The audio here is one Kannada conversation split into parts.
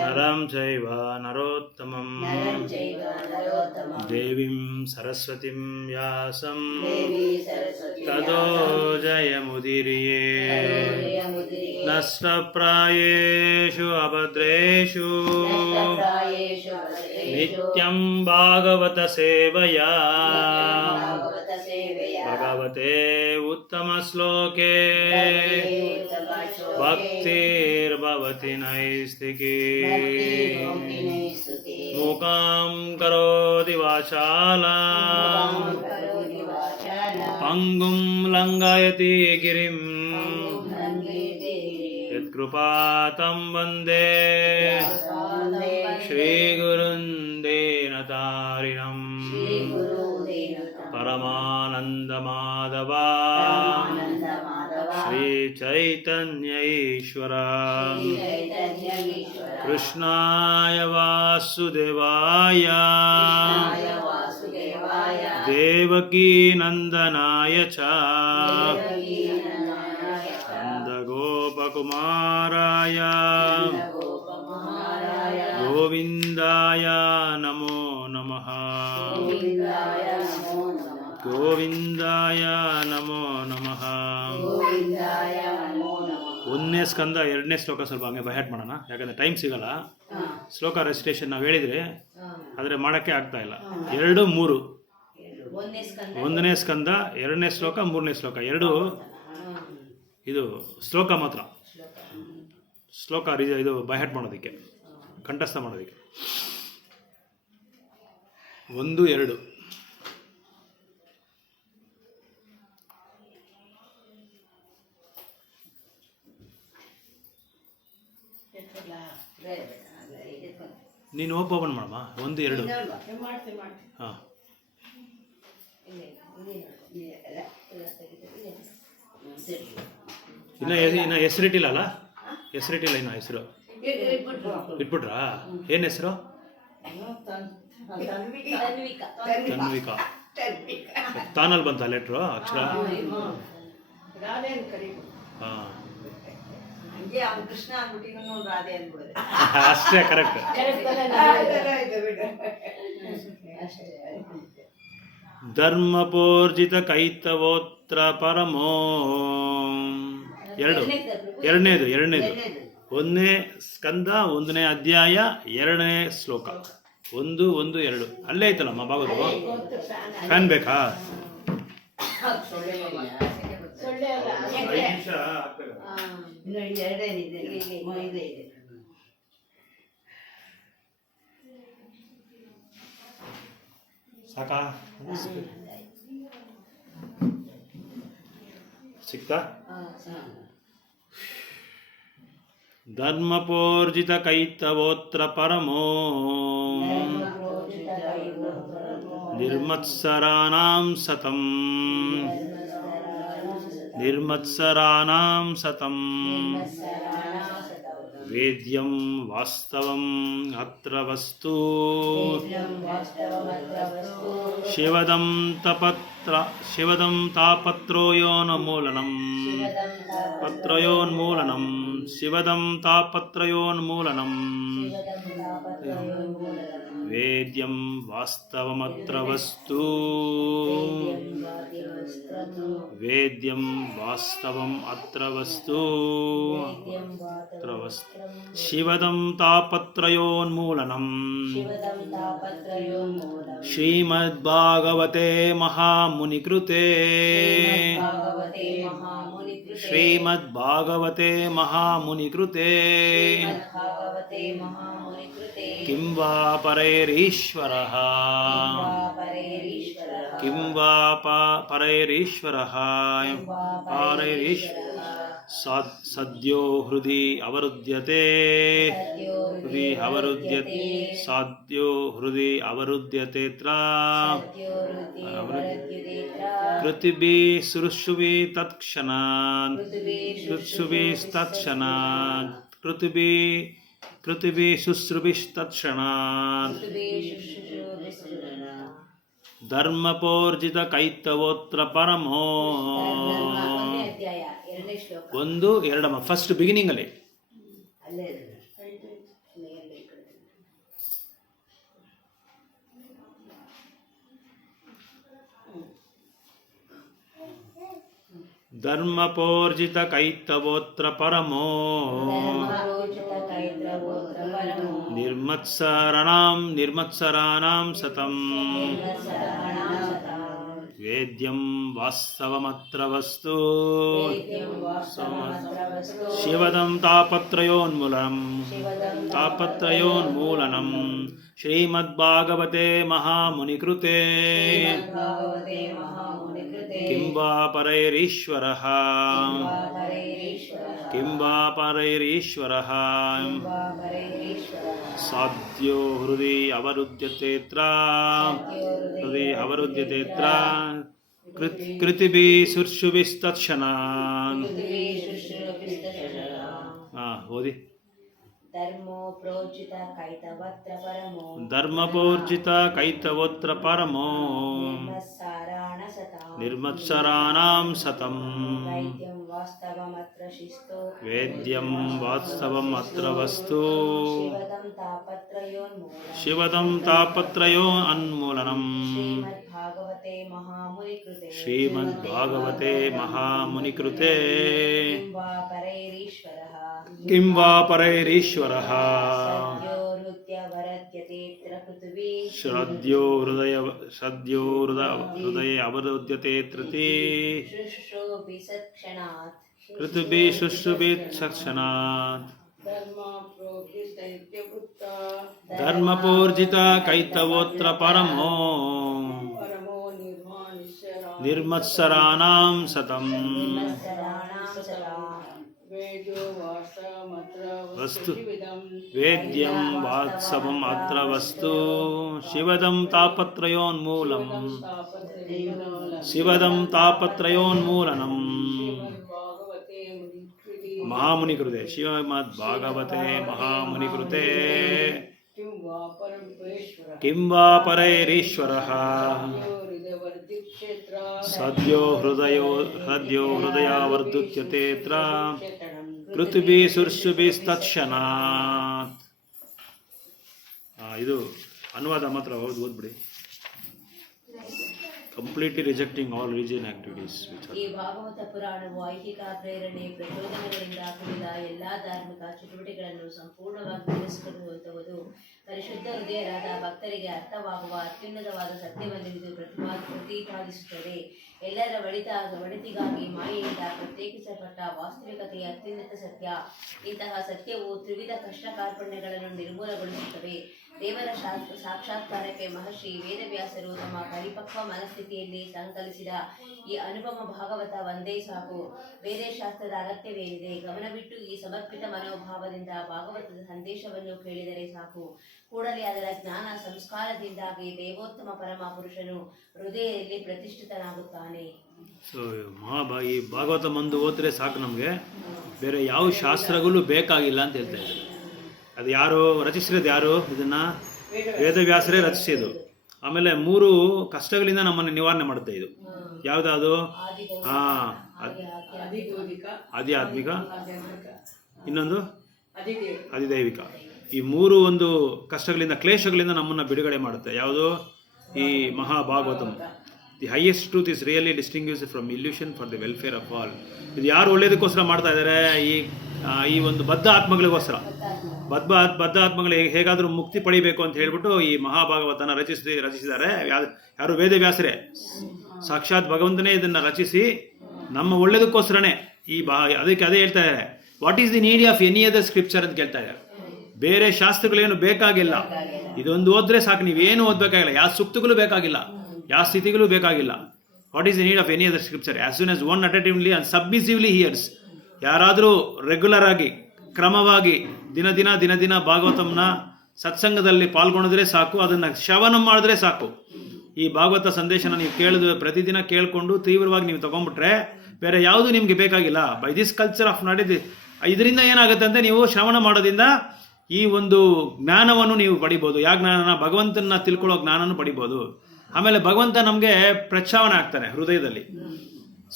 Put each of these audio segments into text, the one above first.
ನರಂ ಚೈವ ನರೋತ್ತಮಂ ದೇವಿಂ ಸರಸ್ವತಿಂ ವ್ಯಾಸಂ ತದೋ ಜಯಮುದೀರಯೇ ನಷ್ಟಪ್ರಾಯೇಷು ಅಭದ್ರೇಷು ನಿತ್ಯಂ ಭಾಗವತ ಸೇವಯಾ ಭಗವತೆ ಉತ್ತಮ ಶ್ಲೋಕೆ ಭಕ್ತಿರ್ಭವತಿ ನೈಸ್ತಿಕಿ ಮೂಕಾಂ ಕರೋತಿ ವಾಚಾಲಾಂ ಪಂಗುಂ ಲಂಘಯತಿ ಗಿರಿಂ ಯತ್ಕೃಪಾತಂ ವಂದೇ ಶ್ರೀಗುರುಂ ದೀನತಾರಿಣಂ ಪರಮಾನಂದಮಾಧವ ಶ್ರೀ ಚೈತನ್ಯ ಈಶ್ವರ ಕೃಷ್ಣಾಯ ವಾಸುದೇವಾಯ ದೇವಕೀ ನಂದನಾಯ ಚ ನಂದಗೋಪಕುಮಾರಾಯ ಗೋವಿಂದಾಯ ನಮೋ ನಮಃ ಗೋವಿಂದಾಯ ನಮೋ ನಮಃ. ಒಂದನೇ ಸ್ಕಂದ ಎರಡನೇ ಶ್ಲೋಕ ಸ್ವಲ್ಪ ಹಂಗೆ ಬೈಹ್ಯಾಟ್ ಮಾಡೋಣ, ಯಾಕಂದರೆ ಟೈಮ್ ಸಿಗಲ್ಲ. ಶ್ಲೋಕ ರೆಸಿಟೇಷನ್ ನಾವು ಹೇಳಿದರೆ ಆದರೆ ಮಾಡೋಕ್ಕೆ ಆಗ್ತಾ ಇಲ್ಲ. 2, 3 ಒಂದನೇ ಸ್ಕಂದ ಎರಡನೇ ಶ್ಲೋಕ ಮೂರನೇ ಶ್ಲೋಕ ಎರಡು ಇದು ಶ್ಲೋಕ ಮಾತ್ರ. ಶ್ಲೋಕ ಇದು ಬೈಹ್ಯಾಟ್ ಮಾಡೋದಕ್ಕೆ, ಕಂಠಸ್ಥ ಮಾಡೋದಕ್ಕೆ. 1, 2 ನೀನು ಓಪನ್ ಮಾಡಮ್ಮ. 1, 2 ಹಾಂ. ಇನ್ನು ಹೆಸರಿಟ್ಟಿಲ್ಲ ಅಲ್ಲ? ಹೆಸರಿಟ್ಟಿಲ್ಲ ಇನ್ನು. ಹೆಸರು ಇಟ್ಬಿಟ್ರಾ? ಏನು ಹೆಸರು? ತನ್ವಿಕಾ. ತಾನಲ್ಲಿ ಬಂತ ಲೆಟ್ರು ಅಕ್ಷರ? ಹಾಂ ಅಷ್ಟೇ, ಕರೆಕ್ಟ್. ಧರ್ಮಪೋರ್ಜಿತ ಕೈತವೋತ್ರ ಪರಮೋ. ಎರಡನೇದು 1ನೇ ಸ್ಕಂದ 1ನೇ ಅಧ್ಯಾಯ 2ನೇ ಶ್ಲೋಕ. 1, 1, 2 ಅಲ್ಲೇ ಐತಲ್ಲಮ್ಮ ಬಾಗೋದು. ಫ್ಯಾನ್ ಬೇಕಾ? ಸಾಕಾ? ಸಿಕ್ತಾ? ಧರ್ಮಪೋರ್ಜಿತ ಕೈತವೋತ್ರ ಪರಮೋ ನಿರ್ಮತ್ಸರಾಣಾಂ ಸತಂ ವೇದ್ಯಂ ವಾಸ್ತವಂ ಅತ್ರ ವಸ್ತು ಶಿವದಂ ತಾಪತ್ರಯೋನ್ಮೂಲನಂ ಶಿವದಂ ತಾಪತ್ರಯೋನ್ಮೂಲನಂ ವೇದ್ಯಂ ವಾಸ್ತವಮತ್ರ ವಸ್ತು ವೇದ್ಯಂ ವಾಸ್ತವಂ ಅತ್ರ ವಸ್ತು ಶಿವದಂ ತಾಪತ್ರಯೋನ್ಮೂಲನಂ ಶ್ರೀಮದ್ಭಾಗವತೆ ಮಹಾಮುನಿಕೃತೆ ಕಿಂ ವಾ ಪರೈರೀಶ್ವರಃ ಸದ್ಯೋ ಹೃದಿ ಅವರುದ್ಯತೆ ಕೃತಿಭಿ ಸುರುಷುಭಿ ತತ್ಕ್ಷಣಾತ್ ಕೃತಿಭಿ ಶುಶ್ರುಭಿಸ್ತತ್ಕ್ಷಣಾತ್ ಧರ್ಮಪೋರ್ಜಿತ ಕೈತವೋತ್ರ ಪರಮೋ. 1, 2 ಫಸ್ಟ್ ಬಿಗಿನಿಂಗ್ ಅಲ್ಲಿ ಧರ್ಮಪೋರ್ಜಿತ ಕೈತವೋತ್ರ ಪರಮೋ ನಿರ್ಮತ್ಸರಾಣಾಂ ಸತಂ ವೇದ್ಯಂ ವಾಸ್ತವಮತ್ರ ವಸ್ತು ಶಿವದಂ ತಾಪತ್ರಯೋನ್ಮೂಲನಂ ಶ್ರೀಮದ್ಭಾಗವತೆ ಮಹಾಮುನಿಕೃತೆ किं वा परैरीश्वरः साध्यो हृदि अवरुध्यतेऽत्र कृतिभिः शुश्रुभिस्तत्क्षणात् ओदि धर्मप्रोज्झित कैतवोत्र परमो निर्मत्सराणां सतं वेद्यं वास्तवमत्र वस्तु शिवदं तापत्रयोन्मूलनम् श्रीमद्भागवते महामुनिकृते किं वा परैरीश्वरः श्रद्धयो हृदये अवरुध्यते तृति कृतिभिः शुश्रुभिस्तत्क्षणात् धर्मपोर्जित कैतवोत्र परमो निर्मत्सराणां सतम् वस्तु वेद्यं वात्सवम् अत्र वस्तु शिवदं तापत्रयोन्मूलनम् महामुनिकृते श्रीमद्भागवते महामुनिकृते किं वा परैरीश्वरः सद्यो हृदयावर्धुत्यतेऽत्र कृतिभिः शुश्रुभिस्तत्क्षणात् ಇದು ಅನುವಾದ ಮಾತ್ರ ಓದ್ಬಿಡಿ. Completely rejecting all religion activities. ಈ ಭಾಗವತ ಪುರಾಣವು ಐಹಿಕ ಪ್ರೇರಣೆ ಪ್ರಚೋದನೆಗಳಿಂದ ಕೂಡಿದ ಎಲ್ಲಾ ಧಾರ್ಮಿಕ ಚಟುವಟಿಕೆಗಳನ್ನು ಸಂಪೂರ್ಣವಾಗಿ ತಿರಸ್ಕರಿಸುವುದು, ಪರಿಶುದ್ಧ ಹೃದಯರಾದ ಭಕ್ತರಿಗೆ ಅರ್ಥವಾಗುವ ಅತ್ಯುನ್ನತವಾದ ಸತ್ಯವನ್ನಿದು ಪ್ರತಿಪಾದಿಸುತ್ತದೆ. ಎಲ್ಲರ ಒಳಿತಿಗಾಗಿ ಮಾಯೆಯಿಂದ ಪ್ರತ್ಯೇಕಿಸಲ್ಪಟ್ಟ ವಾಸ್ತವಿಕತೆಯ ಅತ್ಯುನ್ನತ ಸತ್ಯ. ಇಂತಹ ಸತ್ಯವು ತ್ರಿವಿಧ ಕಷ್ಟ ಕಾರ್ಪಣ್ಯಗಳನ್ನು ನಿರ್ಮೂಲಗೊಳಿಸುತ್ತವೆ. ದೇವರ ಸಾಕ್ಷಾತ್ಕಾರಕ್ಕೆ ಮಹರ್ಷಿ ವೇದವ್ಯಾಸರು ತಮ್ಮ ಪರಿಪಕ್ವ ಮನಸ್ಥಿತಿಯಲ್ಲಿ ಸಂಕಲಿಸಿದ ಈ ಅನುಪಮ ಭಾಗವತ ಒಂದೇ ಸಾಕು. ಬೇರೆ ಶಾಸ್ತ್ರದ ಅಗತ್ಯವೇನಿದೆ? ಗಮನವಿಟ್ಟು ಈ ಸಮರ್ಪಿತ ಮನೋಭಾವದಿಂದ ಭಾಗವತದ ಸಂದೇಶವನ್ನು ಕೇಳಿದರೆ ಸಾಕು. ಕೂಡಲೇ ಅದರ ಜ್ಞಾನ ಸಂಸ್ಕಾರದಿಂದಾಗಿ ದೇವೋತ್ತಮ ಪರಮ ಪುರುಷನು ಹೃದಯದಲ್ಲಿ ಪ್ರತಿಷ್ಠಿತನಾಗುತ್ತಾನೆ. ಸೊ ಈ ಭಾಗವತ ಮಂದು ಓದಿದ್ರೆ ಸಾಕು, ನಮಗೆ ಬೇರೆ ಯಾವ ಶಾಸ್ತ್ರಗಳು ಬೇಕಾಗಿಲ್ಲ ಅಂತ ಹೇಳ್ತಾ ಇದ್ದಾರೆ. ಅದು ಯಾರು ರಚಿಸಿರೋದು? ಯಾರು ಇದನ್ನ? ವೇದವ್ಯಾಸರೇ ರಚಿಸಿದ್ದು. ಆಮೇಲೆ 3 ಕಷ್ಟಗಳಿಂದ ನಮ್ಮನ್ನು ನಿವಾರಣೆ ಮಾಡುತ್ತೆ ಇದು. ಯಾವುದಾದು? ಆಧ್ಯಾತ್ಮಿಕ, ಇನ್ನೊಂದು ಅಧಿದೈವಿಕ. ಈ 3 ಒಂದು ಕಷ್ಟಗಳಿಂದ, ಕ್ಲೇಶಗಳಿಂದ ನಮ್ಮನ್ನು ಬಿಡುಗಡೆ ಮಾಡುತ್ತೆ. ಯಾವುದು? ಈ Mahabhagavatam. The highest truth is really distinguished from illusion for the welfare of all. ಇದು ಯಾರು ಒಳ್ಳೇದಕ್ಕೋಸ್ಕರ ಮಾಡ್ತಾ ಇದ್ದಾರೆ? ಈ ಒಂದು ಬದ್ಧ ಆತ್ಮಗಳಿಗೋಸ್ಕರ. ಬದ್ಧ ಆತ್ಮಗಳು ಹೇಗಾದರೂ ಮುಕ್ತಿ ಪಡಿಬೇಕು ಅಂತ ಹೇಳ್ಬಿಟ್ಟು ಈ ಮಹಾಭಾಗವತನ ರಚಿಸಿದ್ದಾರೆ. ಯಾರು? ವೇದವ್ಯಾಸರೇ. ಸಾಕ್ಷಾತ್ ಭಗವಂತನೇ ಇದನ್ನು ರಚಿಸಿ ನಮ್ಮ ಒಳ್ಳೇದಕ್ಕೋಸ್ಕರನೇ ಅದಕ್ಕೆ ಅದೇ ಹೇಳ್ತಾ ಇದ್ದಾರೆ. What is the need of any other scripture ಅಂತ ಕೇಳ್ತಾ ಇದ್ದಾರೆ. ಬೇರೆ ಶಾಸ್ತ್ರಗಳೇನು ಬೇಕಾಗಿಲ್ಲ, ಇದೊಂದು ಓದ್ರೆ ಸಾಕು. ನೀವೇನು ಓದಬೇಕಾಗಿಲ್ಲ, ಯಾವ ಸೂಕ್ತಗಳು ಬೇಕಾಗಿಲ್ಲ, ಯಾವ ಸ್ಥಿತಿಗಳು ಬೇಕಾಗಿಲ್ಲ. What is the need of any other scripture? As soon as one attentively and submissively hears. ಯಾರಾದರೂ ರೆಗ್ಯುಲರ್ ಆಗಿ, ಕ್ರಮವಾಗಿ ದಿನ ಭಾಗವತಂನ ಸತ್ಸಂಗದಲ್ಲಿ ಪಾಲ್ಗೊಂಡಿದ್ರೆ ಸಾಕು, ಅದನ್ನು ಶ್ರವಣ ಮಾಡಿದ್ರೆ ಸಾಕು. ಈ ಭಾಗವತ ಸಂದೇಶನ ನೀವು ಪ್ರತಿದಿನ ಕೇಳಿಕೊಂಡು ತೀವ್ರವಾಗಿ ನೀವು ತಗೊಂಡ್ಬಿಟ್ರೆ ಬೇರೆ ಯಾವುದು ನಿಮಗೆ ಬೇಕಾಗಿಲ್ಲ. ಬೈ ದಿಸ್ ಕಲ್ಚರ್ ಆಫ್ ಇದರಿಂದ ಏನಾಗುತ್ತೆ ಅಂದರೆ, ನೀವು ಶ್ರವಣ ಮಾಡೋದ್ರಿಂದ ಈ ಒಂದು ಜ್ಞಾನವನ್ನು ನೀವು ಪಡಿಬೋದು. ಯಾವ ಜ್ಞಾನನ? ಭಗವಂತನ ತಿಳ್ಕೊಳ್ಳೋ ಜ್ಞಾನನೂ ಪಡಿಬೋದು. ಆಮೇಲೆ ಭಗವಂತ ನಮಗೆ ಪ್ರಚಾವಣೆ ಆಗ್ತಾನೆ ಹೃದಯದಲ್ಲಿ.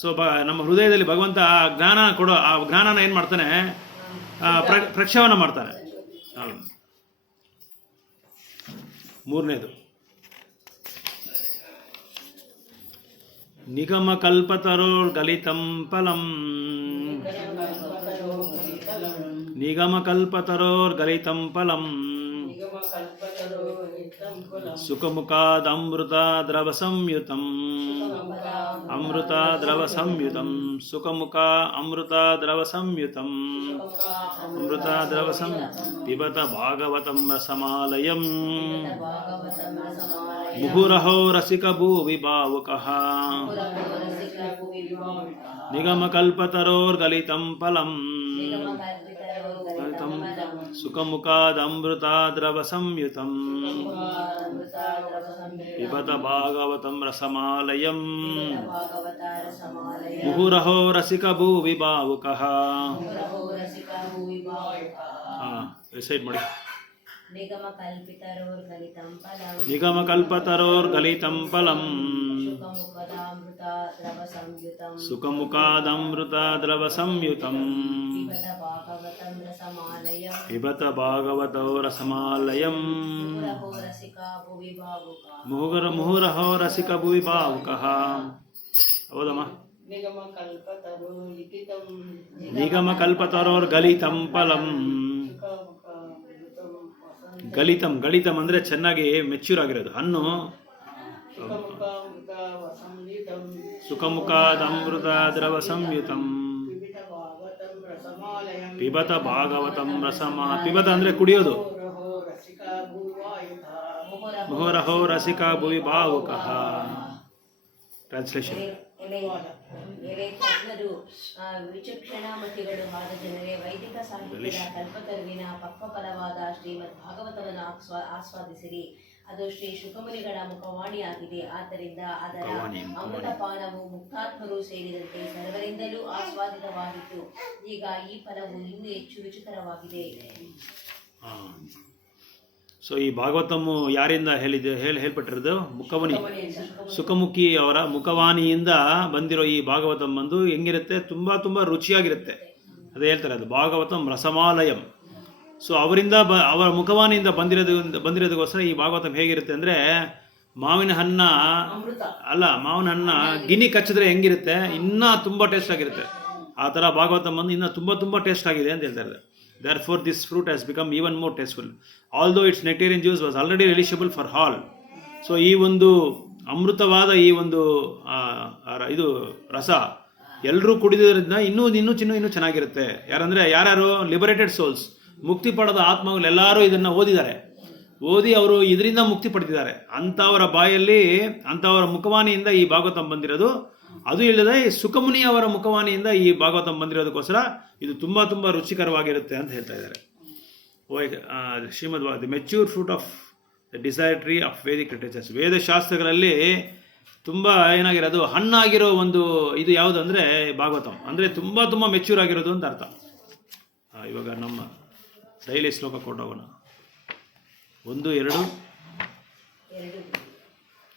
ಸೊ ನಮ್ಮ ಹೃದಯದಲ್ಲಿ ಭಗವಂತ ಜ್ಞಾನ ಕೊಡೋ ಆ ಜ್ಞಾನನ ಏನು ಮಾಡ್ತಾನೆ? ಪ್ರಕ್ಷಾವನ ಮಾಡ್ತಾನೆ. ಮೂರನೇದು ನಿಗಮಕಲ್ಪತರೋರ್ಗಲಿತಂ ಫಲಂ ನಿಗಮಕಲ್ಪತರೋರ್ಗಲಿತಂ ಫಲಂ ಸುಖಮುಖಾದಮೃತ ಸಂಯುತಂ ಅಮೃತ ದ್ರವ ಸಂಯುತಂ ಸುಖಮುಖ ಅಮೃತ ದ್ರವ ಸಂಯುತಂ ಅಮೃತ ದ್ರವ ಪಿಬತ ಭಾಗವತಂ ರಸಮಾಲಯಂ ಮುಹುರಹೋ ರಸಿಕ ಭೂವಿ ಭಾವುಕಃ ನಿಗಮಕಲ್ಪತರೋರ್ಗಲಿತಂ ಫಲಂ ಸುಖಮುಖಾದಮೃತ ದ್ರವ ಸಂಯುತಂ ಪಿಬತ ಭಾಗವತಂ ರಸಮಾಲಯಂ ಮುಹುರಹೋ ರಸಿಕ ಭೂವಿ ಭಾವುಕಃ. ರಿಸೈಡ್ ಮಾಡಿ. ನಿಗಮಕಲ್ಪತರೋರ್ಗಲಿತಂ ಫಲಂ ಸುಖಮುಖಾದಮೃತ ದ್ರವ ಸಂಯುತಂ ಪಿಬತ ಭಾಗವತೋ ರಸಮಾಲಯಂ ಮುಹುರಹೋ ರಸಿಕ ಭುವಿ ಭಾವುಕಃ. ಹೌದಮ್ಮ. ನಿಗಮಕಲ್ಪತರೋರ್ಗಲಿತಂ ಫಲಂ ಗಲಿತಂ ಗಲಿತಂ ಅಂದರೆ ಚೆನ್ನಾಗಿ ಮೆಚ್ಯೂರ್ ಆಗಿರೋದು ಹಣ್ಣು. ಸುಖಮುಖಾದಮೃತ ದ್ರವ ಸಂಯುತಂ ಪಿಬತ ಭಾಗವತಂ ಪಿಬತ ಅಂದರೆ ಕುಡಿಯೋದು. ಮುಹುರಹೋ ರಸಿಕ ಭುವಿ ಭಾವುಕಃ. ಟ್ರಾನ್ಸ್ಲೇಷನ್. ವಿಚಕ್ಷಣಾಮತಿಗಳು ಆದ ಜನರೇ, ವೈದಿಕ ಸಾಹಿತ್ಯದ ಕಲ್ಪತರುವಿನ ಪಕ್ವಫಲವಾದ ಶ್ರೀಮದ್ ಭಾಗವತವನ್ನು ಆಸ್ವಾದಿಸಿರಿ. ಅದು ಶ್ರೀ ಶುಕಮುನಿಗಳ ಮುಖವಾಣಿಯಾಗಿದೆ. ಆದ್ದರಿಂದ ಅದರ ಅಮೃತಪಾನವು ಮುಕ್ತಾತ್ಮರು ಸೇರಿದಂತೆ ಸರ್ವರಿಂದಲೂ ಆಸ್ವಾದಿತವಾಗಿತ್ತು. ಈಗ ಈ ಫಲವು ಇನ್ನೂ ಹೆಚ್ಚು ರುಚಿಕರವಾಗಿದೆ. ಸೊ ಈ ಭಾಗವತಮು ಯಾರಿಂದ ಹೇಳ್ಪಟ್ಟಿರೋದು? ಮುಖವನಿ ಸುಖಮುಖಿ ಅವರ ಮುಖವಾಣಿಯಿಂದ ಬಂದಿರೋ ಈ ಭಾಗವತಂ ಬಂದು ಹೆಂಗಿರುತ್ತೆ? ತುಂಬ ತುಂಬ ರುಚಿಯಾಗಿರುತ್ತೆ. ಅದೇ ಹೇಳ್ತಾರೆ, ಅದು ಭಾಗವತಂ ರಸಮಾಲಯಂ. ಸೊ ಅವರಿಂದ ಅವರ ಮುಖವಾಣಿಯಿಂದ ಬಂದಿರೋದಕ್ಕೋಸ್ಕರ ಈ ಭಾಗವತಂ ಹೇಗಿರುತ್ತೆ ಅಂದರೆ, ಮಾವಿನ ಹಣ್ಣ ಗಿನಿ ಕಚ್ಚಿದ್ರೆ ಹೆಂಗಿರುತ್ತೆ, ಇನ್ನೂ ತುಂಬ ಟೇಸ್ಟ್ ಆಗಿರುತ್ತೆ. ಆ ಥರ ಭಾಗವತಂ ಬಂದು ಇನ್ನೂ ತುಂಬ ತುಂಬ ಟೇಸ್ಟ್ ಆಗಿದೆ ಅಂತ ಹೇಳ್ತಾರೆ. Therefore, this fruit has become even more tasteful. Although its nectarian juice was already relishable for all. So, ಈ ಒಂದು ಅಮೃತವಾದ ಈ ಒಂದು ಇದು ರಸ ಎಲ್ಲರೂ ಕುಡಿಯೋದ್ರಿಂದ ಇನ್ನೂ ಚೆನ್ನಾಗಿರುತ್ತೆ. ಯಾರು ಲಿಬರೇಟೆಡ್ ಸೋಲ್ಸ್, ಮುಕ್ತಿ ಪಡೆದ ಆತ್ಮಗಳು ಎಲ್ಲರೂ ಇದನ್ನು ಓದಿ ಅವರು ಇದರಿಂದ ಮುಕ್ತಿ ಪಡೆದಿದ್ದಾರೆ. ಅಂಥವರ ಬಾಯಲ್ಲಿ, ಅಂಥವರ ಮುಖವಾಣಿಯಿಂದ ಈ ಭಾಗವತಂ ಬಂದಿರೋದು. ಅದು ಇಲ್ಲದೆ ಸುಖಮುನಿಯವರ ಮುಖವಾಣಿಯಿಂದ ಈ ಭಾಗವತಂ ಬಂದಿರೋದಕ್ಕೋಸ್ಕರ ಇದು ತುಂಬ ತುಂಬ ರುಚಿಕರವಾಗಿರುತ್ತೆ ಅಂತ ಹೇಳ್ತಾ ಇದ್ದಾರೆ. Srimad the mature fruit of the desire tree of Vedic literatures. ವೇದಶಾಸ್ತ್ರಗಳಲ್ಲಿ ತುಂಬ ಏನಾಗಿರೋದು, ಹಣ್ಣಾಗಿರೋ ಒಂದು ಇದು ಯಾವುದು ಅಂದರೆ ಭಾಗವತಂ. ಅಂದರೆ ತುಂಬ ತುಂಬ ಮೆಚ್ಯೂರ್ ಆಗಿರೋದು ಅಂತ ಅರ್ಥ. ಇವಾಗ ನಮ್ಮ ಡೈಲಿ ಶ್ಲೋಕ ಕೊಟ್ಟೋಗೋಣ. 1, 2,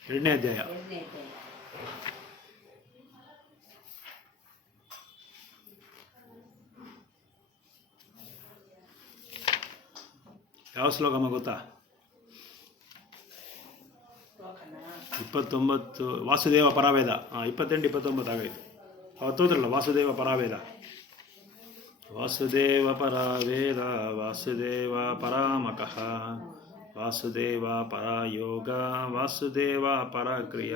2ನೇ ಅಧ್ಯಾಯ. ಯಾವ ಶ್ಲೋಕಮ್ಮ ಗೊತ್ತಾ? 29 ವಾಸುದೇವ ಪರಾವೇದ. 28, 29 ಆಗೋಯ್ತು. ಅವತ್ತೋದ್ರಲ್ಲ ವಾಸುದೇವ ಪರಾವೇದ. ವಾಸುದೇವ ಪರಾವೇದ ವಾಸುದೇವ ಪರಾಮಕಃ ವಾಸುದೇವ ಪರಯೋಗ ವಾಸುದೇವ ಪರಕ್ರಿಯ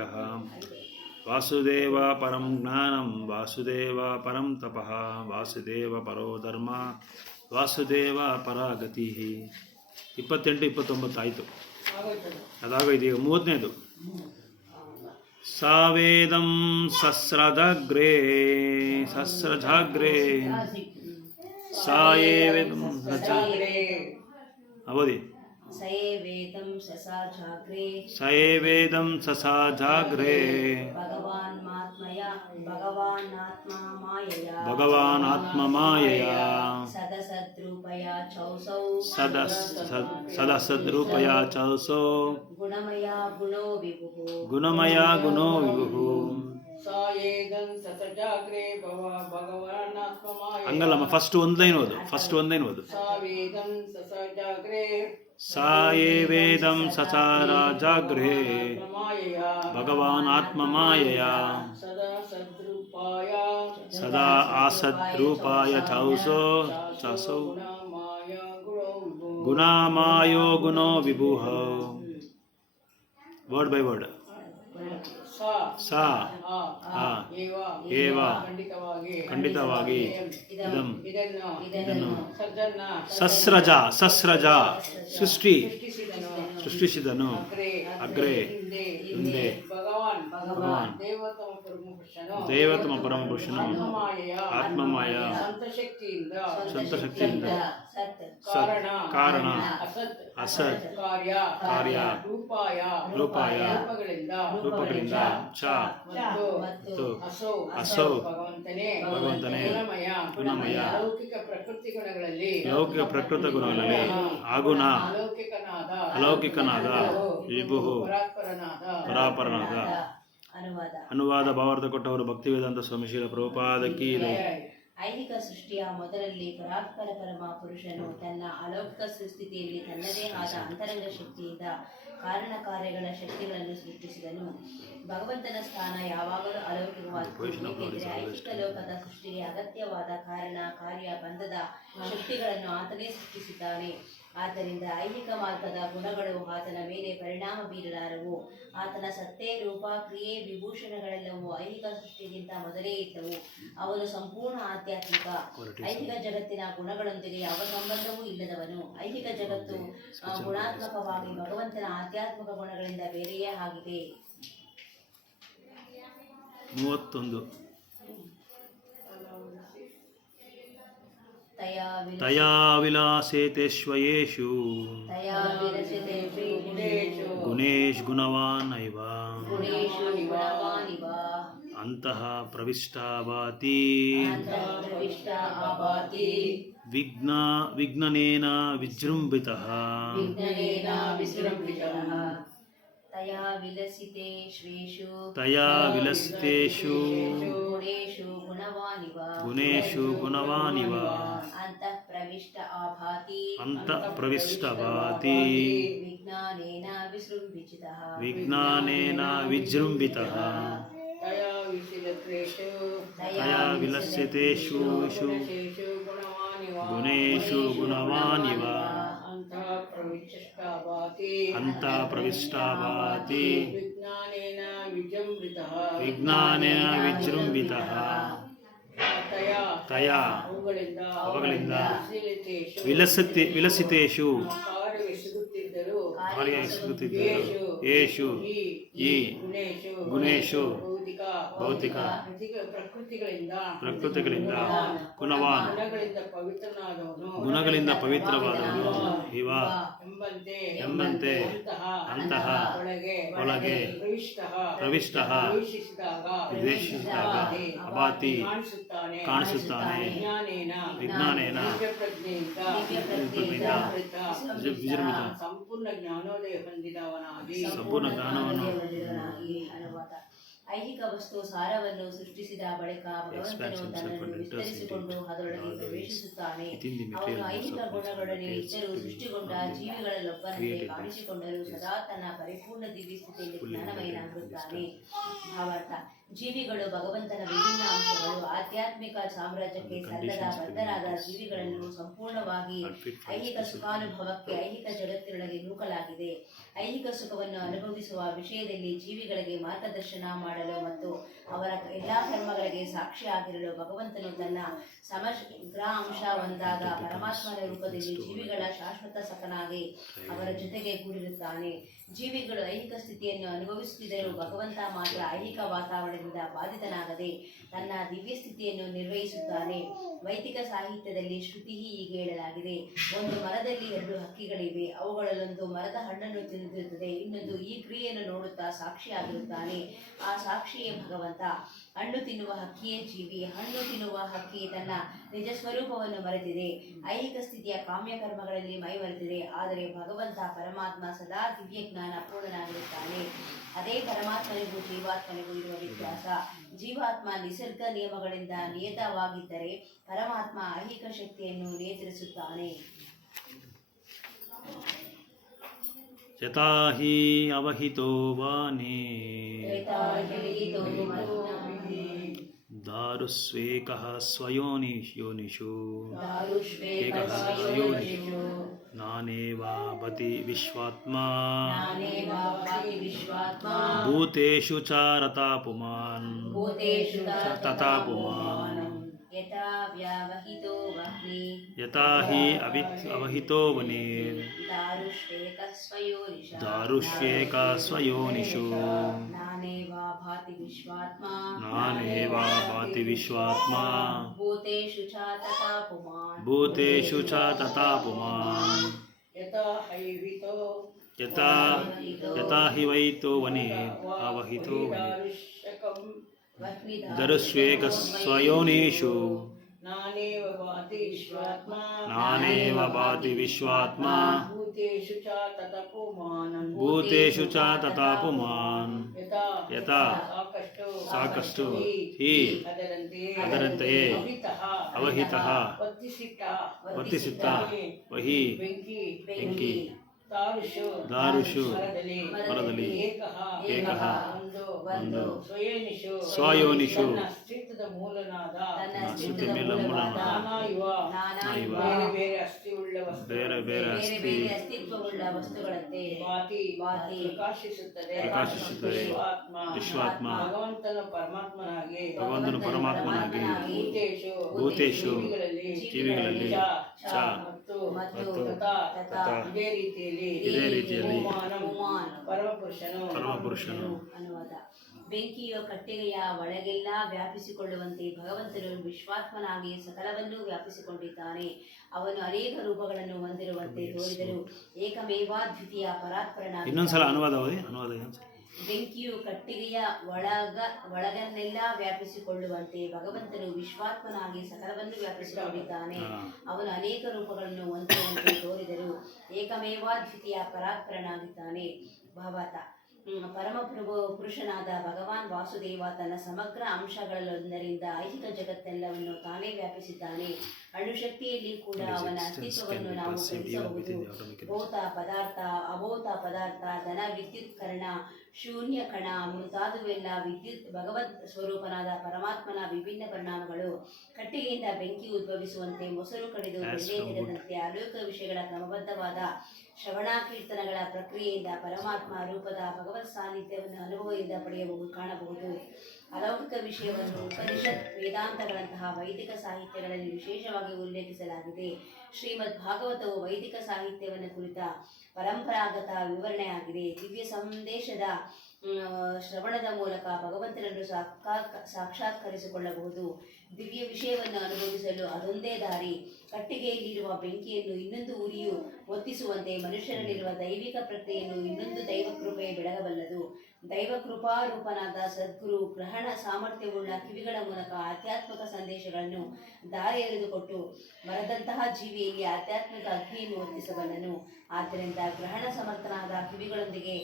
ವಾಸುದೇವ ಪರಂ ಜ್ಞಾನಂ ವಾಸುದೇವ ಪರಂ ತಪಃ ವಾಸುದೇವ ಪರೋ ಧರ್ಮ ವಾಸುದೇವ ಪರಾಗತಿ. 28, 29 ಆಯಿತು. ಅದಾಗೋಯ್ತು. ಈಗ 30ನೇದು. ಸಾವೇದಂ ಸಸ್ರದಗ್ರೇ ಸಾಯೇವೇದಂ ಅವಧಿ ಸಯೇವೇದಂ ಸಸಾಜಾಗ್ರೇ ಭಗವಾನಾತ್ಮ ಮಾಯಯ ಸದಸದ್ರೂಪಯ ಚೌಸೌ ಗುಣಮಯ ಗುಣೋ ವಿಭುಃ ಸಾಯೇದಂ ಸಸಜಾಗ್ರೇ ಭಗವಾನಾತ್ಮಮಾಯ ಹಂಗಲ್ಲಮ್ಮ, ಫಸ್ಟ್ ಒಂದು ಲೈನ್ ಓದು. ಸಾವೇದಂ ಸಸಜಾಗ್ರೇ ಸಾಯೇ ವೇದಂ ಸಚಾರ ಜಾಗ್ರೇ ಮಾಯಯ ಭಗವಾನ್ ಆತ್ಮಮಾಯಯ ಸದಾ ಸದ್ರೂಪಾಯ ಸದಾ ಆಸದ್ರೂಪಾಯ ಚಾಸೌ ಗುಣಮಾಯ ಗುಣೋ ಗುಣಮಾಯೋ ಗುಣೋ ವಿಭುಃ. Word by word. ಸಾ ಆ ಏವ ಖಂಡಿತವಾಗಿ ಇದನ್ನು ಸಸ್ರಜ ಸೃಷ್ಟಿಸಿದನು ಅಗ್ರೆ ಹಿಂದೆ ಭಗವಾನ್ ದೇವತಮ ಪರಮಪುರುಷನು ಆತ್ಮಮಾಯ ಸಂತಶಕ್ತಿಯಿಂದ ಕಾರಣ ಅಸತ್ ಕಾರ್ಯ ರೂಪಾಯ ರೂಪಗಳಿಂದ ಚ ಮತ್ತು ಅಸೌ ಭಗವಂತನೇ ಗುಣಮಯ ಲೌಕಿಕ ಪ್ರಕೃತ ಗುಣಗಳಲ್ಲಿ ಆಗುಣ ಅಲೌಕಿಕನಾದ ವಿಭು ಪರಾಪರನಾದ. ಅನುವಾದ ಭಾವಾರ್ಥ ಕೊಟ್ಟವರು ಭಕ್ತಿವೇದಾಂತ ಸ್ವಾಮಿ ಶ್ರೀಲ ಪ್ರಭುಪಾದಕ್ಕೆ ಇದೆ. ಐಹಿಕ ಸೃಷ್ಟಿಯ ಮೊದಲಲ್ಲಿ ಪರಾತ್ಪರ ಪರಮ ಪುರುಷನು ತನ್ನ ಅಲೌಕಿಕ ಸುಸ್ಥಿತಿಯಲ್ಲಿ ತನ್ನದೇ ಆದ ಅಂತರಂಗ ಶಕ್ತಿಯಿಂದ ಕಾರಣ ಕಾರ್ಯಗಳ ಶಕ್ತಿಗಳನ್ನು ಸೃಷ್ಟಿಸಿದನು. ಭಗವಂತನ ಸ್ಥಾನ ಯಾವಾಗಲೂ ಅಲೌಕಿಕವಾಗಿದೆ, ಏಕೆಂದರೆ ಐಹಿಕ ಲೋಕದ ಸೃಷ್ಟಿಗೆ ಅಗತ್ಯವಾದ ಕಾರಣ ಕಾರ್ಯ ಬಂಧದ ಶಕ್ತಿಗಳನ್ನು ಆತನೇ ಸೃಷ್ಟಿಸಿದ್ದಾನೆ. ಆದ್ದರಿಂದ ಐಹಿಕ ಮಾರ್ಗದ ಗುಣಗಳು ಆತನ ಮೇಲೆ ಪರಿಣಾಮ ಬೀರಲಾರವು. ಆತನ ಸತ್ತೇ, ರೂಪ, ಕ್ರಿಯೆ, ವಿಭೂಷಣಗಳೆಲ್ಲವೂ ಐಹಿಕ ಸೃಷ್ಟಿಗಿಂತ ಮೊದಲೇ ಇದ್ದವು. ಅವನು ಸಂಪೂರ್ಣ ಆಧ್ಯಾತ್ಮಿಕ. ಐಹಿಕ ಜಗತ್ತಿನ ಗುಣಗಳೊಂದಿಗೆ ಯಾವ ಸಂಬಂಧವೂ ಇಲ್ಲದವನು. ಐಹಿಕ ಜಗತ್ತು ಗುಣಾತ್ಮಕವಾಗಿ ಭಗವಂತನ ಆಧ್ಯಾತ್ಮಿಕ ಗುಣಗಳಿಂದ ಬೇರೆಯೇ ಆಗಿದೆ. 31 ತಯಾ ವಿಲಾಸೇತೇಷ್ವಯೇಷು ಗುಣೇಶ್ ಗುಣವಾನೈವ ಅಂತಃ ಪ್ರವಿಷ್ಟಾವಾತಿ ವಿಜ್ಞಾನೇನ ವಿಜೃಂಭಿತಃ ತಯಾ ವಿಲಸಿತೇಷು ಗುಣೇಶು ಗುಣವಾನಿವ ಅಂತಃ ಪ್ರವಿಷ್ಟವಾತಿ ವಿಜ್ಞಾನೇನ ವಿಜೃಂಭಿತಃ ತಯಾ ವಿಲಸಿತೇಷು ಗುಣೇಶು ಗುಣವಾನಿವ ಅಂತಃ ಪ್ರವಿಷ್ಟಾವಾತಿ ವಿಜ್ಞಾನೇನ ವಿಜೃಂಭಿತಃ ತಯಾ ಅವುಗಳಿಂದ ವಿಲಸಿತೇಷು ಕಾರ್ಯವೆಸಗುತ್ತಿದ್ದರು ಯೇಷು ಈ ಗುಣೇಶು ಭೌತಿಕ ಪ್ರಕೃತಿಗಳಿಂದ ಗುಣವಾನ್ ಗುಣಗಳಿಂದ ಪವಿತ್ರವಾದವನು ಇವ ಎಂಬಂತೆ ಅಂತಹ ಒಳಗೆ ಪ್ರವಿಷ್ಟ ದ್ವೇಷಿಸಿದಾಗ ಅಭಾತಿ ಕಾಣಿಸುತ್ತಾನೆ. ವಿಜ್ಞಾನೇನ ವಿಜೃಂಭಿತ ಸಂಪೂರ್ಣ ಜ್ಞಾನೋದಯ ಹೊಂದಿದವನಾಗಿ ಸಂಪೂರ್ಣ ಜ್ಞಾನವನ್ನು ಐಹಿಕ ವಸ್ತು ಸಾರವನ್ನು ಸೃಷ್ಟಿಸಿದ ಬಳಿಕ ಭಗವಂತನು ತನ್ನನ್ನು ವಿಸ್ತರಿಸಿಕೊಂಡು ಅದರೊಳಗೆ ಪ್ರವೇಶಿಸುತ್ತಾನೆ. ಅವನು ಐಹಿಕ ಗುಣಗಳೊಡನೆ ಇದ್ದರೂ ಸೃಷ್ಟಿಗೊಂಡ ಜೀವಿಗಳಲ್ಲೊಬ್ಬನಂತೆ ಕಾಣಿಸಿಕೊಂಡರೂ ಸದಾ ತನ್ನ ಪರಿಪೂರ್ಣ ದಿವ್ಯ ಸ್ಥಿತಿಯಲ್ಲಿ ಜ್ಞಾನಮಯನಾಗಿರುತ್ತಾನೆ. ಭಾವಾರ್ಥ: ಜೀವಿಗಳು ಭಗವಂತನ ವಿಭಿನ್ನ ಅಂಶಗಳು. ಆಧ್ಯಾತ್ಮಿಕ ಸಾಮ್ರಾಜ್ಯಕ್ಕೆ ಸಲ್ಲದ ಬದ್ಧರಾದ ಜೀವಿಗಳನ್ನು ಸಂಪೂರ್ಣವಾಗಿ ಐಹಿಕ ಸುಖಾನುಭವಕ್ಕೆ ಐಹಿಕ ಜಗತ್ತಿನೊಳಗೆ ನೂಕಲಾಗಿದೆ. ಐಹಿಕ ಸುಖವನ್ನು ಅನುಭವಿಸುವ ವಿಷಯದಲ್ಲಿ ಜೀವಿಗಳಿಗೆ ಮಾರ್ಗದರ್ಶನ ಮಾಡಲು ಮತ್ತು ಅವರ ಎಲ್ಲಾ ಕರ್ಮಗಳಿಗೆ ಸಾಕ್ಷಿಯಾಗಿರಲು ಭಗವಂತನು ತನ್ನ ಸಮಗ್ರ ಅಂಶ ಒಂದಾದ ಪರಮಾತ್ಮನ ರೂಪದಲ್ಲಿ ಜೀವಿಗಳ ಶಾಶ್ವತ ಸಖನಾಗಿ ಅವರ ಜೊತೆಗೆ ಕೂಡಿರುತ್ತಾನೆ. ಜೀವಿಗಳು ಐಹಿಕ ಸ್ಥಿತಿಯನ್ನು ಅನುಭವಿಸುತ್ತಿದ್ದರೂ ಭಗವಂತ ಮಾತ್ರ ಐಹಿಕ ವಾತಾವರಣದಿಂದ ಬಾಧಿತನಾಗದೆ ತನ್ನ ದಿವ್ಯ ಸ್ಥಿತಿಯನ್ನು ನಿರ್ವಹಿಸುತ್ತಾನೆ. ವೈದಿಕ ಸಾಹಿತ್ಯದಲ್ಲಿ ಶ್ರುತಿ ಹೀಗೆ ಹೇಳಲಾಗಿದೆ: ಒಂದು ಮರದಲ್ಲಿ 2 ಹಕ್ಕಿಗಳಿವೆ. ಅವುಗಳಲ್ಲೊಂದು ಮರದ ಹಣ್ಣನ್ನು ತಿನ್ನುತ್ತಿರುತ್ತದೆ, ಇನ್ನೊಂದು ಈ ಕ್ರಿಯೆಯನ್ನು ನೋಡುತ್ತಾ ಸಾಕ್ಷಿಯಾಗಿರುತ್ತಾನೆ. ಆ ಸಾಕ್ಷಿಯೇ ಭಗವಂತ. ಹಣ್ಣು ತಿನ್ನುವ ಹಕ್ಕಿಯೇ ಜೀವಿ. ಹಣ್ಣು ತಿನ್ನುವ ಹಕ್ಕಿ ತನ್ನ ನಿಜ ಸ್ವರೂಪವನ್ನು ಮರೆತಿದೆ, ಐಹಿಕ ಸ್ಥಿತಿಯ ಕಾಮ್ಯ ಕರ್ಮಗಳಲ್ಲಿ ಮೈ ಮರೆತಿದೆ. ಆದರೆ ಭಗವಂತ ಪರಮಾತ್ಮ ಸದಾ ದಿವ್ಯ ಜ್ಞಾನ ಪೂರ್ಣನಾಗಿರುತ್ತಾನೆ. ಅದೇ ಪರಮಾತ್ಮನಿಗೂ ಜೀವಾತ್ಮನಿಗೂ ಇರುವ ವ್ಯತ್ಯಾಸ. ಜೀವಾತ್ಮ ನಿಸರ್ಗ ನಿಯಮಗಳಿಂದ ನಿಯತವಾಗಿದ್ದರೆ ಪರಮಾತ್ಮ ಐಹಿಕ ಶಕ್ತಿಯನ್ನು ನಿಯಂತ್ರಿಸುತ್ತಾನೆ. ಯಥಾ ಹಿ ಅವಹಿತೋ ವಾನೇ ದಾರುಸ್ವೇಕಃ ಸ್ವಯೋನಿಷು ಏಕಃ ಸ್ವಯೋನಿಷು ನಾನೇವಾಭತಿ ವಿಶ್ವಾತ್ಮಾ ಭೂತೇಷು ಚ ರತಾ ಪುಮಾನ್ ತಥಾ ಪುಮಾನ್ ಯಥಾ ವ್ಯಾವಹಿತೋ ವಹ್ನಿ ಯಥಾ ಹಿ ಅವಹಿತೋ ವನೇ ದಾರುಷ್ವೇಕ ಸ್ವಯೋನಿಷು ನಾನೇವಾ ಭಾತಿ ವಿಶ್ವಾತ್ಮ ಭೂತೇಷು ಚ ತಥಾ ಪುಮಾನ್ ತಥಾ ಪುಮಾನ್ ಯಥಾ ಹಿ ವೈತೋ ವನೇ ಅವಹಿತೋ ವನೇ ದಾರುಷ್ವೇಕ ಸ್ವಯೋನಿಷು ನಾನೇವ ಭಾತಿ ವಿಶ್ವಾತ್ಮ ಭೂತೇಷು ಚ ತಥಾ ಪುಮಾನ್ ಯಥಾ ಸಾಕಷ್ಟು ಹಿ ಅದರಂತೆಯೇ ಅವಹಿತಃ ವರ್ತಿಸಿತ್ತ ವಹಿ ಬೆಂಕಿ ದಾರುಷು ಮರದಲ್ಲಿ ಏಕಃ ಒಂದು ಸ್ವಯೋನಿಷು ಅಸ್ತಿತ್ವದ ಮೂಲನಾದ ಬೇರೆ ಬೇರೆ ಅಸ್ತಿತ್ವವುಳ್ಳ ವಸ್ತುಗಳಂತೆ ಪ್ರಕಾಶಿಸುತ್ತದೆ. ವಿಶ್ವಾತ್ಮ ಭಗವಂತನು ಪರಮಾತ್ಮನಾಗಿ ಭೂತೇಷು ಜೀವಿಗಳಲ್ಲಿ ಚ ಮತ್ತು ತಥಾ ಇದೇ ರೀತಿಯಲ್ಲಿ ಪರಮಪುರುಷನು ಅನುವಾದ. ಬೆಂಕಿಯು ಕಟ್ಟಿಗೆಯ ಒಳಗೆಲ್ಲ ವ್ಯಾಪಿಸಿಕೊಳ್ಳುವಂತೆ ಭಗವಂತನು ವಿಶ್ವಾತ್ಮನಾಗಿ ಸಕಲವನ್ನೂ ವ್ಯಾಪಿಸಿಕೊಂಡಿದ್ದಾನೆ. ಅವನು ಅನೇಕ ರೂಪಗಳನ್ನು ಹೊಂದಿರುವಂತೆ ತೋರಿದರು. ಏಕಮೇವಾದ್ವಿತೀಯ ಪರಾತ್ಪರನಾಗಿ. ಇನ್ನೊಂದ್ಸಲ ಅನುವಾದ ಬೆಂಕಿಯು ಕಟ್ಟಿಗೆಯ ಒಳಗನ್ನೆಲ್ಲ ವ್ಯಾಪಿಸಿಕೊಳ್ಳುವಂತೆ ಭಗವಂತನು ವಿಶ್ವಾತ್ಮನಾಗಿ ಸಕಲವನ್ನು ವ್ಯಾಪಿಸಿಕೊಂಡಿದ್ದಾನೆ. ಅವನು ಅನೇಕ ರೂಪಗಳನ್ನು ಹೊಂದಿರುವಂತೆ ತೋರಿದರು. ಏಕಮೇವಾದ್ವಿತೀಯ ಪರಾತ್ಪರನಾಗಿದ್ದಾನೆ. ಭಾವಾರ್ಥ. ಪರಮಪ್ರಭು ಪುರುಷನಾದ ಭಗವಾನ್ ವಾಸುದೇವ ತನ್ನ ಸಮಗ್ರ ಅಂಶಗಳಲ್ಲೊಂದರಿಂದ ಐಹಿಕ ಜಗತ್ತೆಲ್ಲವನ್ನು ತಾನೇ ವ್ಯಾಪಿಸಿದ್ದಾನೆ. ಅಣುಶಕ್ತಿಯಲ್ಲಿ ಕೂಡ ಅವನ ಅಸ್ತಿತ್ವವನ್ನು ನಾವು ಗ್ರಹಿಸಬಹುದು. ಭೌತ ಪದಾರ್ಥ, ಅಭೌತ ಪದಾರ್ಥ, ಧನ, ವಿದ್ಯುತ್ ಕರಣ, ಶೂನ್ಯ ಕಣ ಮುಂತಾದವೆಲ್ಲ ವಿದ್ಯುತ್ ಭಗವದ್ ಸ್ವರೂಪನಾದ ಪರಮಾತ್ಮನ ವಿಭಿನ್ನ ಪರಿಣಾಮಗಳು. ಕಟ್ಟಿಗೆಯಿಂದ ಬೆಂಕಿ ಉದ್ಭವಿಸುವಂತೆ, ಮೊಸರು ಕಡಿದು ಬೆಣ್ಣೆ ತೆಗೆದಂತೆ ಅಲೌಕಿಕ ವಿಷಯಗಳ ಕ್ರಮಬದ್ಧವಾದ ಶ್ರವಣ ಕೀರ್ತನಗಳ ಪ್ರಕ್ರಿಯೆಯಿಂದ ಪರಮಾತ್ಮ ರೂಪದ ಭಗವತ್ ಸಾನ್ನಿಧ್ಯವನ್ನು ಅನುಭವದಿಂದ ಕಾಣಬಹುದು. ಅಲೌಕಿಕ ವಿಷಯವನ್ನು ಉಪನಿಷತ್, ವೇದಾಂತಗಳಂತಹ ವೈದಿಕ ಸಾಹಿತ್ಯಗಳಲ್ಲಿ ವಿಶೇಷವಾಗಿ ಉಲ್ಲೇಖಿಸಲಾಗಿದೆ. ಶ್ರೀಮದ್ ಭಾಗವತವು ವೈದಿಕ ಸಾಹಿತ್ಯವನ್ನು ಕುರಿತ ಪರಂಪರಾಗತ ವಿವರಣೆಯಾಗಿದೆ. ದಿವ್ಯ ಸಂದೇಶದ ಶ್ರವಣದ ಮೂಲಕ ಭಗವಂತನನ್ನು ಸಾಕ್ಷಾತ್ಕರಿಸಿಕೊಳ್ಳಬಹುದು. ದಿವ್ಯ ವಿಷಯವನ್ನು ಅನುಭವಿಸಲು ಅದೊಂದೇ ದಾರಿ. ಕಟ್ಟಿಗೆಯಲ್ಲಿರುವ ಬೆಂಕಿಯನ್ನು ಇನ್ನೊಂದು ಉರಿಯು ಒತ್ತಿಸುವಂತೆ ಮನುಷ್ಯರಲ್ಲಿರುವ ದೈವಿಕ ಪ್ರಜ್ಞೆಯನ್ನು ಇನ್ನೊಂದು ದೈವಕೃಪೆ ಬೆಳಗಬಲ್ಲದು. ದೈವಕೃಪಾರೂಪನಾದ ಸದ್ಗುರು ಗ್ರಹಣ ಸಾಮರ್ಥ್ಯವುಳ್ಳ ಕಿವಿಗಳ ಮೂಲಕ ಆಧ್ಯಾತ್ಮಿಕ ಸಂದೇಶಗಳನ್ನು ದಾರಿ ಎರೆದುಕೊಟ್ಟು ಮರದಂತಹ ಜೀವಿಯಲ್ಲಿ ಆಧ್ಯಾತ್ಮಿಕ ಅಗ್ನಿಯನ್ನು ಹೊತ್ತಿಸಬಲ್ಲನು. ಆದ್ದರಿಂದ ಗ್ರಹಣ ಸಮರ್ಥವಾದ ಕಿವಿಗಳೊಂದಿಗೆ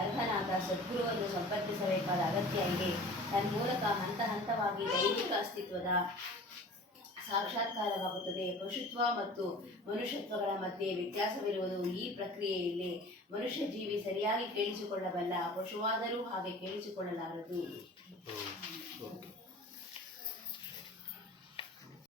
ಅರ್ಹನಾದ ಸದ್ಗುರುವನ್ನು ಸಂಪರ್ಕಿಸಬೇಕಾದ ಅಗತ್ಯ ಇದೆ. ತನ್ಮೂಲಕ ಹಂತ ಹಂತವಾಗಿ ದೈವಿಕ ಅಸ್ತಿತ್ವದ ಸಾಕ್ಷಾತ್ಕಾರವಾಗುತ್ತದೆ. ಪಶುತ್ವ ಮತ್ತು ಮನುಷ್ಯತ್ವಗಳ ಮಧ್ಯೆ ವ್ಯತ್ಯಾಸವಿರುವುದು ಈ ಪ್ರಕ್ರಿಯೆಯಲ್ಲಿ. ಮನುಷ್ಯ ಜೀವಿ ಸರಿಯಾಗಿ ಕೇಳಿಸಿಕೊಳ್ಳಬಲ್ಲ, ಪಶುವಾದರೂ ಹಾಗೆ ಕೇಳಿಸಿಕೊಳ್ಳಲಾರದು.